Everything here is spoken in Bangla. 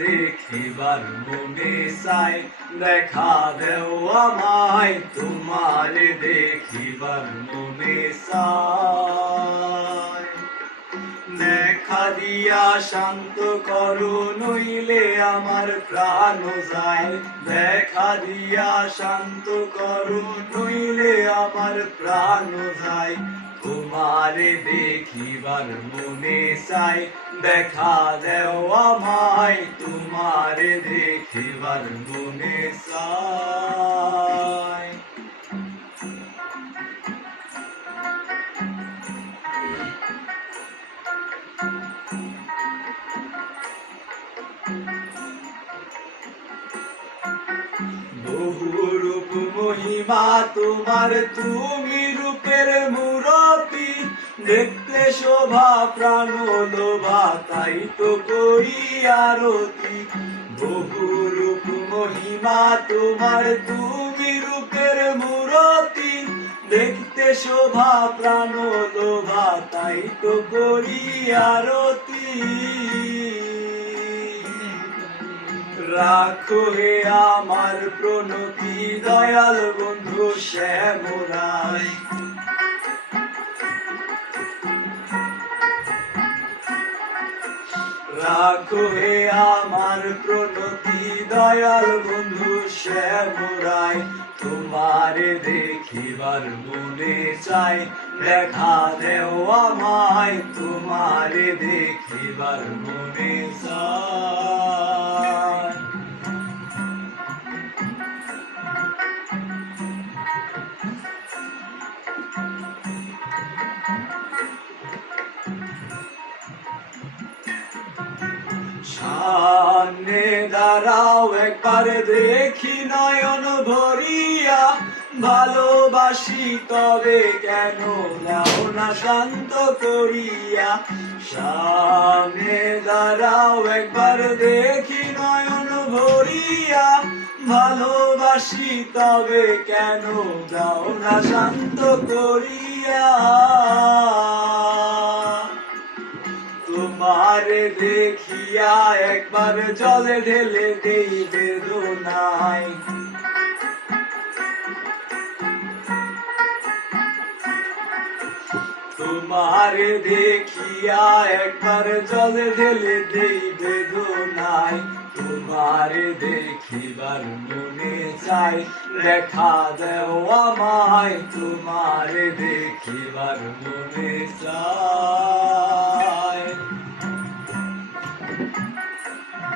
দেখিবার মনে চাই, দেখা দেও আমায় তোমারে দেখিবার মনে চাই। দেখা দিয়া শান্ত করো নইলে আমার প্রাণ যায়, দেখা দিয়া শান্ত করো নইলে আমার প্রাণ যায়। তোমারে দেখিবার মনে চাই, দেখা দেও আমায় তোমারে দেখিবার মনে চাই। বহু রূপ মহিমা তোমার, তুমি রূপের মূরতি, দেখতে শোভা প্রাণ লোভা তাই তো করি আরতি। বহু রূপ মহিমা তোমার, তুমি রূপের মূরতি, দেখতে শোভা প্রাণ লোভা তাই তো করি আরতি। রাখো হে আমার প্রণতি দয়াল বন্ধু শ্যামরায়। রাখো হে আমার প্রণতি দয়াল বন্ধু শ্যামরায়। তোমারে দেখিবার মনে চাই, দেখা দেও আমায় তোমারে দেখিবার মনে চাই। সামনে দাঁড়াও একবার দেখি নয়ন ভরিয়া, ভালোবাসি তবে কেন দাও না শান্ত করিয়া। সামনে দাঁড়াও একবার দেখি নয়ন ভরিয়া, ভালোবাসি তবে কেন দাও না শান্ত করিয়া। তোমারে দেখিয়া একবার জলে ঢেলে দেই বেদনায়। তোমারে দেখিয়া একবার জলে ঢেলে দেই বেদনায়। তোমারে দেখিবার মনে চাই, দেখা দেও আমায় তোমারে দেখিবার মনে চাই।